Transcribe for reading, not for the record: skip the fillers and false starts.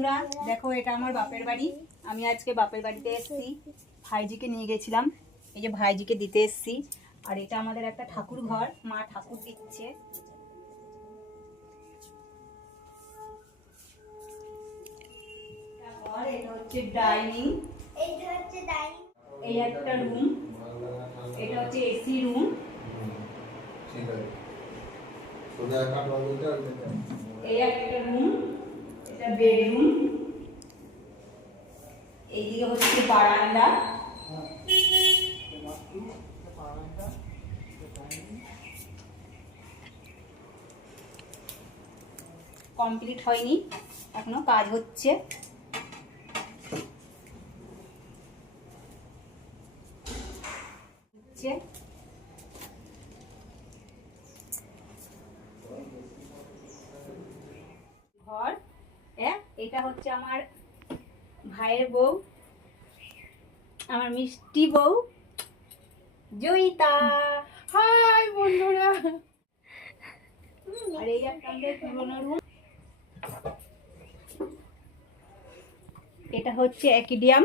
বন্ধুরা দেখো, এটা আমার বাপের বাড়ি। আমি আজকে বাপের বাড়িতে এসেছি, ভাইজিকে নিয়ে গেছিলাম। এই যে ভাইজিকে দিতে এসেছি। আর এটা আমাদের একটা ঠাকুর ঘর, মা ঠাকুর দিচ্ছে। এটা হচ্ছে ডাইনিং, এই একটা রুম, এটা হচ্ছে এসি রুম, এই একটা রুম, এটা বেডরুম, এইদিকে হচ্ছে বারান্দা। কমপ্লিট হয়নি, এখনো কাজ হচ্ছে। ঘর এটা হচ্ছে আমার ভাইয়ের বউ, আমার মিষ্টি বউ জয়িতা। হাই বন্ধুরা। আর এই একটা আমাদের পুরোনো রুম, এটা হচ্ছে অ্যাকুয়ারিয়াম।